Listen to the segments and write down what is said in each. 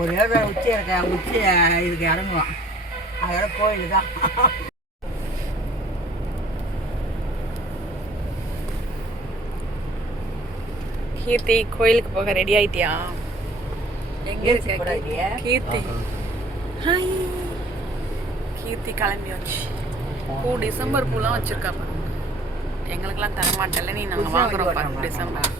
ஒரு உச்சி இருக்க உச்சி இதுக்கு இறங்குவோம். அதோட கோயில் தான். கீர்த்தி கோயிலுக்கு போக ரெடி ஆயிட்டியா? எங்க இருக்க கீர்த்தி? ஹாய். கீர்த்தி கிளம்பியாச்சு. பூ டிசம்பர் பூலாம் வச்சிருக்கா பாருங்க. எங்களுக்கெல்லாம் தர மாட்டேல்ல, நீ நாங்கள் வாங்குறோம் பாருங்க டிசம்பர்.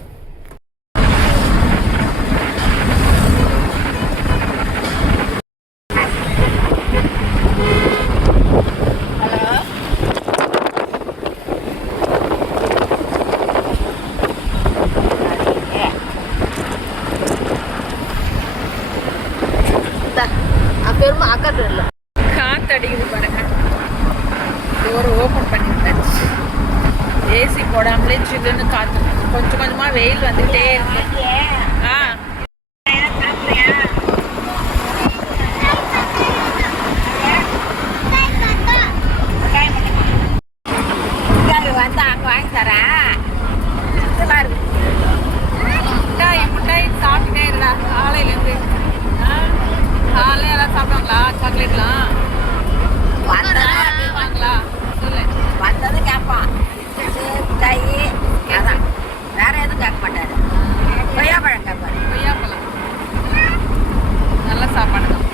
காத்தடிக்குது பாருங்க. டோர் ஓப்பன் பண்ணி விட்டாச்சு. ஏசி போடாமலே சில்லுன்னு காத்து. கொஞ்சம் கொஞ்சமா வெயில் வந்துகிட்டே இருக்கு. வந்து அங்கே வாங்கி தரேன். மிட்டாய் மிட்டாய் சாப்பிட்டுட்டே இருந்தா காலையிலேருந்து. காலையில் எல்லாம் சாப்பிடுவாங்களா சாக்லேட்லாம்? வாங்களா சொல்லு. வந்தது கேட்பான். மிட்டாய் அதான், வேற எதுவும் கேட்க மாட்டாரு. கொய்யாப்பழம் கேட்பாரு. கொய்யாப்பழம் நல்ல சாப்பாடு தான்.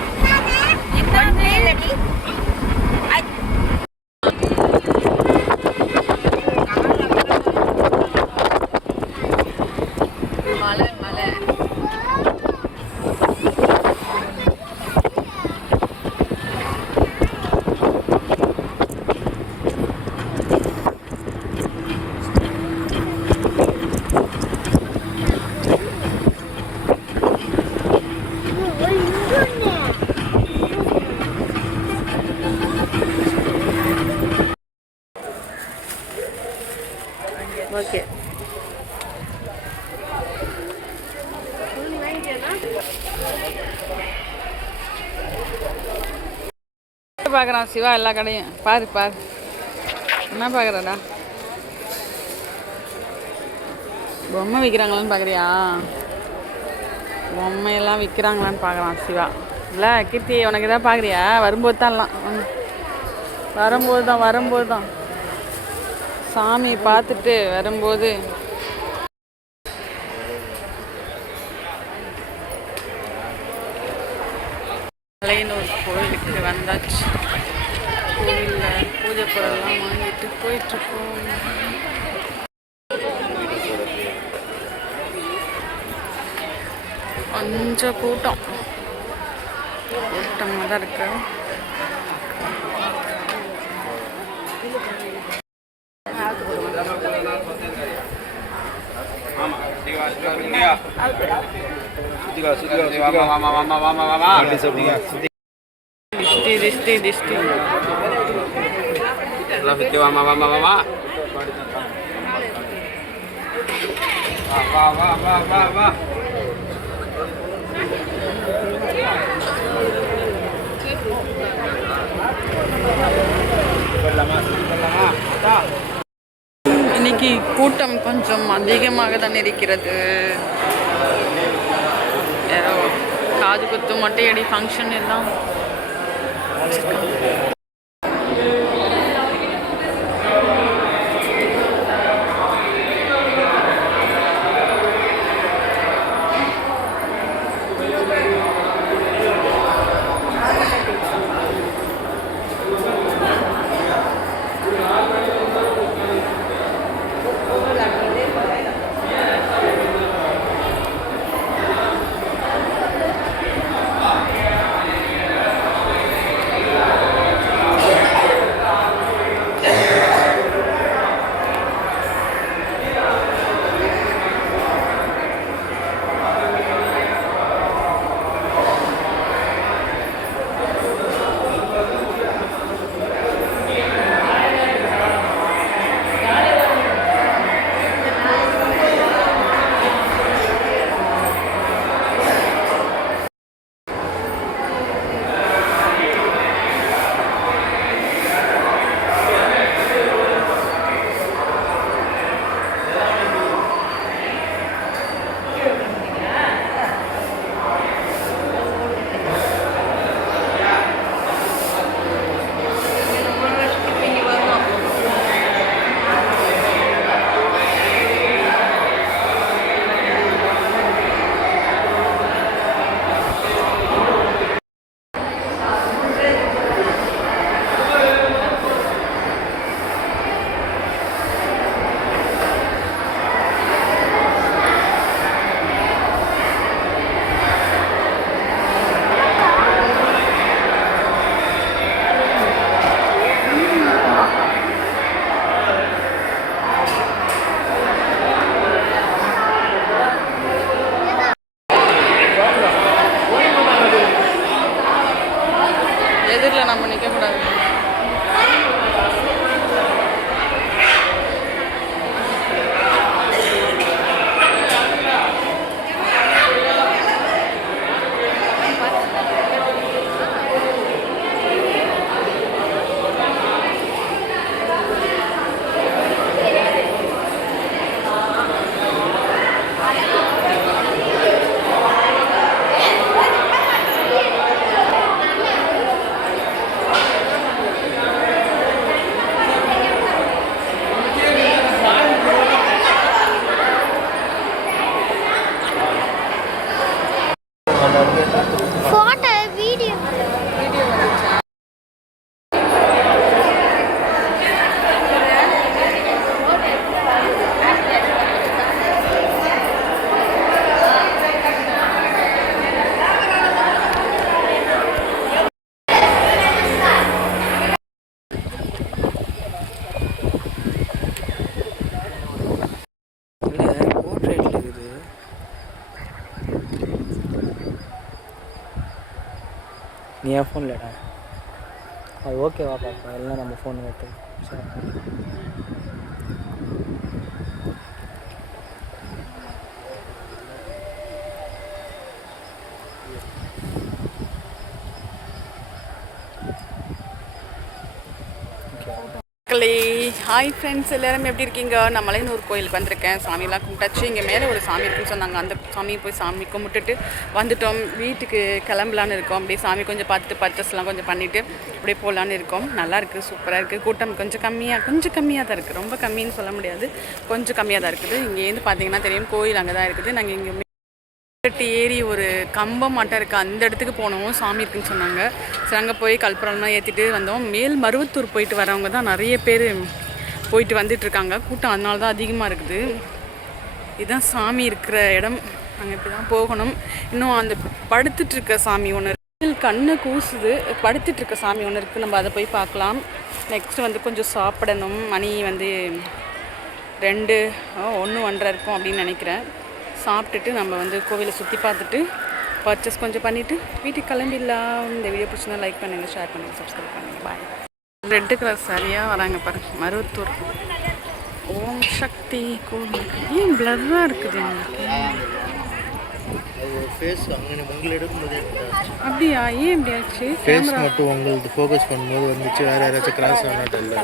மலை மலை ஓகே. பார்க்குறான் சிவா எல்லா கடையும். பாரு பாரு என்ன பார்க்குறடா? பொம்மை விற்கிறாங்களான்னு பார்க்குறியா? பொம்மையெல்லாம் விற்கிறாங்களான்னு பார்க்குறான் சிவா. இல்லை கீர்த்தி, உனக்கு எதாவது பார்க்குறியா? வரும்போது தான்லாம் வரும்போது தான் சாமியை பார்த்துட்டு வரும்போது. மலையனூர் கோயிலுக்கு வந்தாச்சு. கோவிலில் பூஜை பொருள்லாம் வாங்கிட்டு போயிட்டுருக்கோம். கொஞ்சம் கூட்டமாக தான் இருக்கு. இன்னைக்கு கூட்டம் கொஞ்சம் அதிகமாக தான் இருக்கிறது. யாரோ காது குத்து மொட்டையடி ஃபங்க்ஷன் எல்லாம். நீ என் ஃபோன் இல்லைடா அது ஓகேவா பார்ப்போம் எல்லாம் நம்ம ஃபோன் எடுத்து சரி ஹாய் ஃப்ரெண்ட்ஸ், எல்லோரும் எப்படி இருக்கீங்க? நான் மலையனூர் கோயிலுக்கு வந்திருக்கேன். சாமியெல்லாம் கும்பிட்டாச்சு. இங்கே மேலே ஒரு சாமி இருக்குன்னு சொன்னாங்க. அந்த சாமியை போய் சாமி கும்பிட்டுட்டு வந்துட்டோம். வீட்டுக்கு கிளம்பலான்னு இருக்கோம். அப்படியே சாமி கொஞ்சம் பார்த்துட்டு பர்ச்சேஸ்லாம் கொஞ்சம் பண்ணிவிட்டு அப்படியே போகலான்னு இருக்கோம். நல்லா இருக்குது, சூப்பராக இருக்குது. கூட்டம் கொஞ்சம் கம்மியாக தான் இருக்குது. ரொம்ப கம்மின்னு சொல்ல முடியாது, கொஞ்சம் கம்மியாக தான் இருக்குது. இங்கேருந்து பார்த்தீங்கன்னா தெரியும், கோயில் அங்கே தான் இருக்குது. நாங்கள் இங்கே ஏறி ஒரு கம்பம் மாட்டம் இருக்குது, அந்த இடத்துக்கு போனோம். சாமி இருக்குன்னு சொன்னாங்க. சரி, அங்கே போய் கல்புரம்லாம் ஏற்றிட்டு வந்தோம். மேல் மருவத்தூர் போயிட்டு வரவங்க தான் நிறைய பேர் போயிட்டு வந்துட்டுருக்காங்க. கூட்டம் அதனால தான் அதிகமாக இருக்குது. இதுதான் சாமி இருக்கிற இடம். அங்கே இப்படி தான் போகணும். இன்னும் அந்த படுத்துட்ருக்க சாமி ஒன்று இருக்குது, கண்ணை கூசுது. படுத்துட்ருக்க சாமி ஒன்று இருக்குது, நம்ம அதை போய் பார்க்கலாம். நெக்ஸ்ட் வந்து கொஞ்சம் சாப்பிடணும். மணி வந்து 2 1 இருக்கும் அப்படின்னு நினைக்கிறேன். சாப்பிட்டுட்டு நம்ம வந்து கோவிலை சுற்றி பார்த்துட்டு பர்ச்சேஸ் கொஞ்சம் பண்ணிவிட்டு வீட்டுக்கு கிளம்பிடலாம். இந்த வீடியோ பிடிச்சிருந்தா லைக் பண்ணுங்கள், ஷேர் பண்ணுங்கள், சப்ஸ்கிரைப் பண்ணுங்கள். பாய். ரெட்டு கலர் சரியாக வராங்க பாருங்க, மருவத்தூர் ஓம் சக்தி கோவில். ஏன் பிளர்ராக இருக்குது அப்படியா? ஏன் இப்படி ஆச்சு? ஃபேஸ் மட்டும் உங்களுக்கு ஃபோக்கஸ் பண்ணும்போது வந்துச்சு, வேறு யாராச்சும் கிராஸ் ஆனாட்டு இல்லை.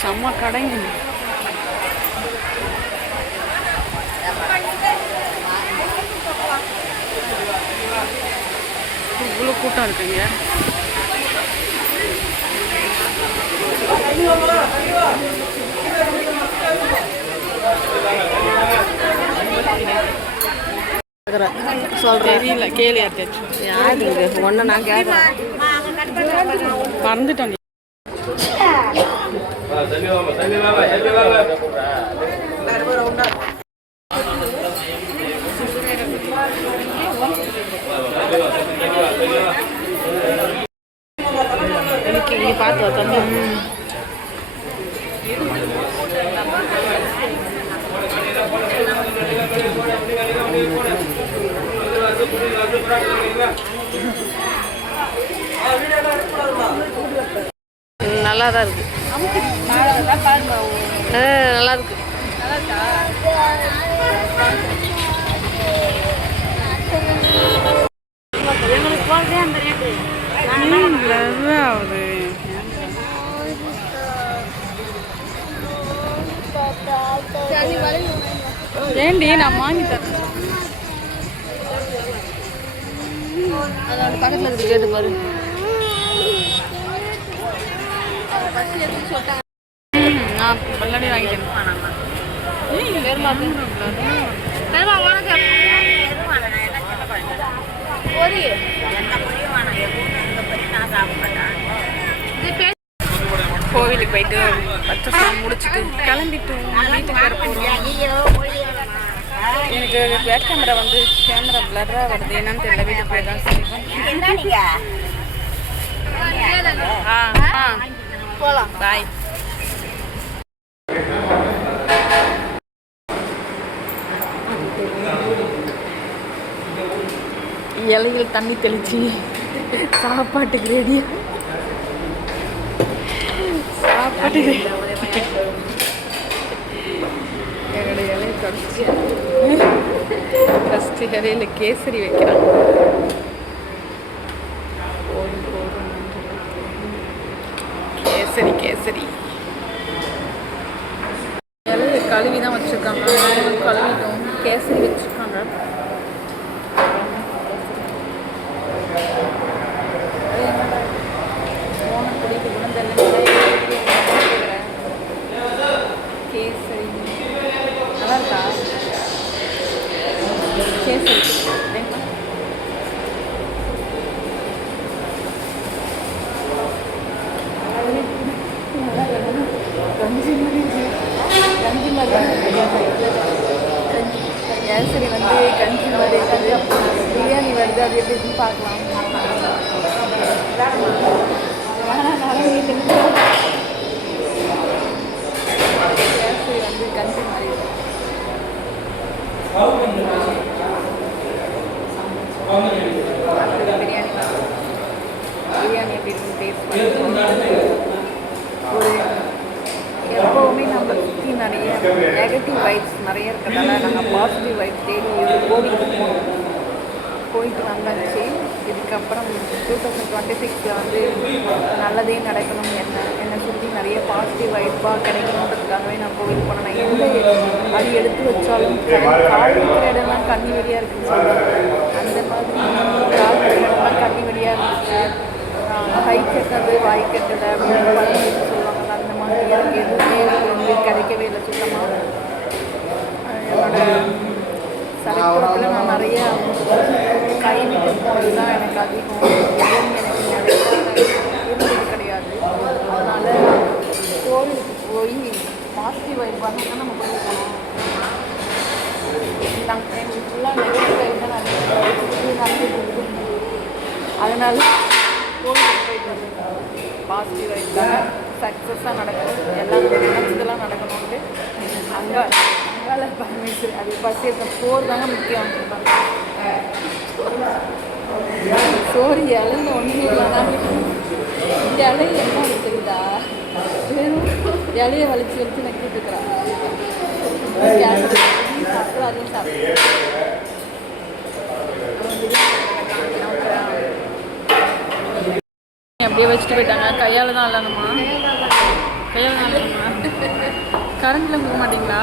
செம்ம கடைங்க. இவ்வளோ கூட்டம் இருக்குங்க. தெரியல, கேளு யார்த்தாச்சும். யாரு ஒன்று நான் கேட்குறேன், மறந்துட்டோம். எனக்கு இங்கே பார்த்து தந்து நல்லா தான் இருக்கு. நல்லா இருக்கு. ஆகுது. ஏண்டி நான் வாங்கி தரேன். பக்கத்தில் இருக்கு, கேட்டு பாரு. நான் பல்லாடி வாங்கிட்டேன். கோவிலுக்கு போயிட்டு பர்ச்சேஸ்லாம் முடிச்சுட்டு கிளம்பிட்டோம். வீட்டுக்கு வர போகிறோம். எனக்கு பேக் கேமரா வந்து கேமரா பிளர்ராக வருது, என்னன்னு தெரியல. வீட்டுக்கு போய் தான் செய்வேன். போகலாம். பாய். இலையில் தண்ணி தெளிச்சு சாப்பாட்டுக்கு ரெடியா. சாப்பாட்டுக்கு என்னோட இலையை தொடச்சி ஃபஸ்ட்டு இலையில் கேசரி வைக்கிறாங்க. கேசரி கேசரி இலையை கழுவி தான் வச்சுருக்காங்க. கழுவிட்டோம், கேசரி வச்சுருக்காங்க. கேசரி நல்லா இருக்கா? கேசரி கஞ்சி மாதிரி கேசரி வந்து கஞ்சி மாதிரி இருக்குது, பிரியாணி வருது, அது எப்படி இருக்குன்னு பார்க்கலாம். கேசரி வந்து கஞ்சி மாதிரி இருக்கு. பிரியாணி பிரியாணி எப்படி இருக்குன்னு டேஸ்ட் பண்ணுவோம். ஒரு எப்போவுமே நம்ம சுற்றி நிறைய நெகட்டிவ் வைப்ஸ் நிறைய இருக்கிறதால நாங்கள் பாசிட்டிவ் வைப்ஸ் தேடி கோவிலுக்கு போயிட்டு வந்தாச்சு. இதுக்கப்புறம் 2026 வந்து நல்லதே நடக்கணும், என்னை சுற்றி நிறைய பாசிட்டிவ் வைப்பாக கிடைக்கணுன்றதுக்காகவே நான் கோவிலுக்கு போனேன். நான் எந்த அது எடுத்து வச்சாலும் கால் வைக்கிற இடம்லாம் கண்ணி வெடியாக இருக்குதுன்னு சொல்லுவாங்க. அந்த மாதிரி கால் வைக்கிற இடம்லாம் கண்ணி வெடியாக இருந்துச்சு. கை கெட்டது வாய் கெட்டது அப்படின்னு பழமொழி சொல்லுவாங்க. அந்த மாதிரி எனக்கு எதுவுமே வந்து கிடைக்கவே இல்லை சுத்தமாக. என்னோட சரக்குறத்தில் நான் நிறைய கை விட்டு போனது தான் எனக்கு அதிகம். எதுவும் எனக்கு நிறைய இருந்தது கிடையாது. அதனால் கோவிலுக்கு போய் பாசிட்டிவ் வைப் பண்ணால் நம்ம கோவிலுக்கு போகணும். நாங்கள் எங்களுக்கு ஃபுல்லாக நெகட்டிவ் வைப் தான் நடந்துட்டு. அதனால கோவிலுக்கு போயிட்டு வந்து பாசிட்டிவ் வைப்பாக சக்ஸஸாக நடக்கணும், எல்லாம் நினச்சதெல்லாம் நடக்கணும்ட்டு அங்கால பரமேஸ்வரி அது பசி இருக்க சோறு தாங்க முக்கியம். சோறு இலையில ஒன்றும் இல்லைனா இந்த இலையில என்ன இருக்குதா வெறும் இலையை வலிச்சு வலிச்சு நக்கிட்டு இருக்கிறான். சாப்பிட்டு அதையும் சாப்பிட்டு அப்படியே வச்சுட்டு போயிட்டாங்க. கையால் தான் இல்லைனுமா, கையால் தான் இல்லைம்மா. கரண்டில் கொடுக்க மாட்டிங்களா?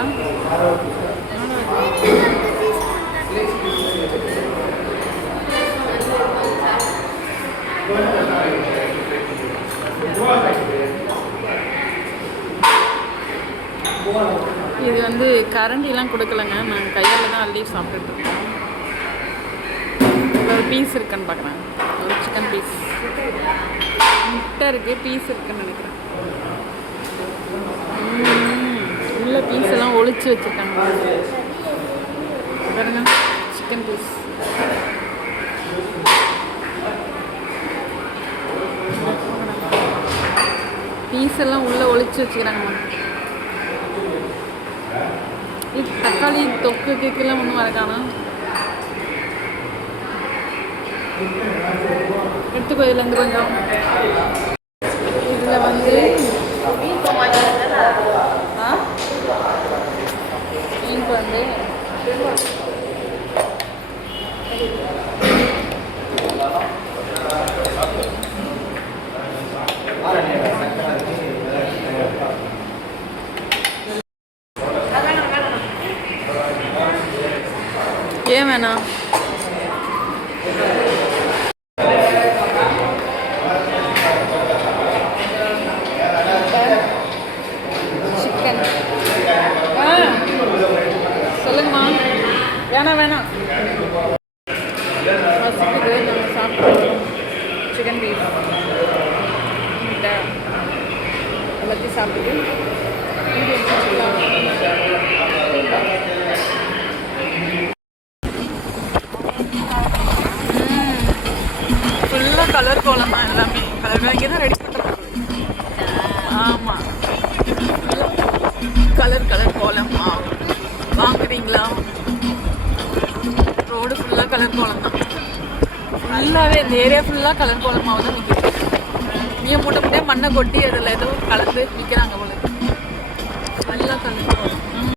இது வந்து கரண்டிலாம் கொடுக்கலங்க, நாங்கள் கையால் தான் அள்ளி சாப்பிட்டுருக்கோம். ஒரு பீஸ் இருக்குன்னு பார்க்குறேன், ஒரு சிக்கன் பீஸ் முட்டை இருக்குது, பீஸ் இருக்குன்னு நினைக்கிறேன். உள்ள பீஸ் எல்லாம் ஒளிச்சு வச்சுருக்காங்க பாருங்க. சிக்கன் பீஸ் எல்லாம் உள்ளே ஒளிச்சு வச்சுக்கிறாங்கம்மா. தக்காளி தொக்கு கேக்கெல்லாம் ஒன்றும் வரக்கானா எடுத்துக்கோ. இதுலேருந்து கொஞ்சம் இதில் வந்து மீன் குழம்பு ஏன் வேணாம்? சிக்கன் சொல்லுங்கம்மா. வேணாம் வேணாம், பசிக்குது, நாங்கள் சாப்பிட்றோம். சிக்கன் பீஃப் முட்டை எல்லாத்தையும் சாப்பிட்டு வீடியோ வச்சுக்கலாம். ஃபுல்லாக கலர் கோலம் தான், எல்லாமே கலர் இங்கே தான் ரெடி பண்ணுறாங்க. ஆமாம், கலர் கோலம் வாங்குறீங்களா? ரோடு ஃபுல்லாக கலர் கோலம் தான், ஃபுல்லாகவே இந்த ஏரியா ஃபுல்லாக கலர் கோலமாக தான் விற்கிது. நீ மூட்டை மூட்டையாக மண்ணை கொட்டி அதில் ஏதோ கலந்து விற்கிறாங்க போல. நல்லா கலர் கோலம்.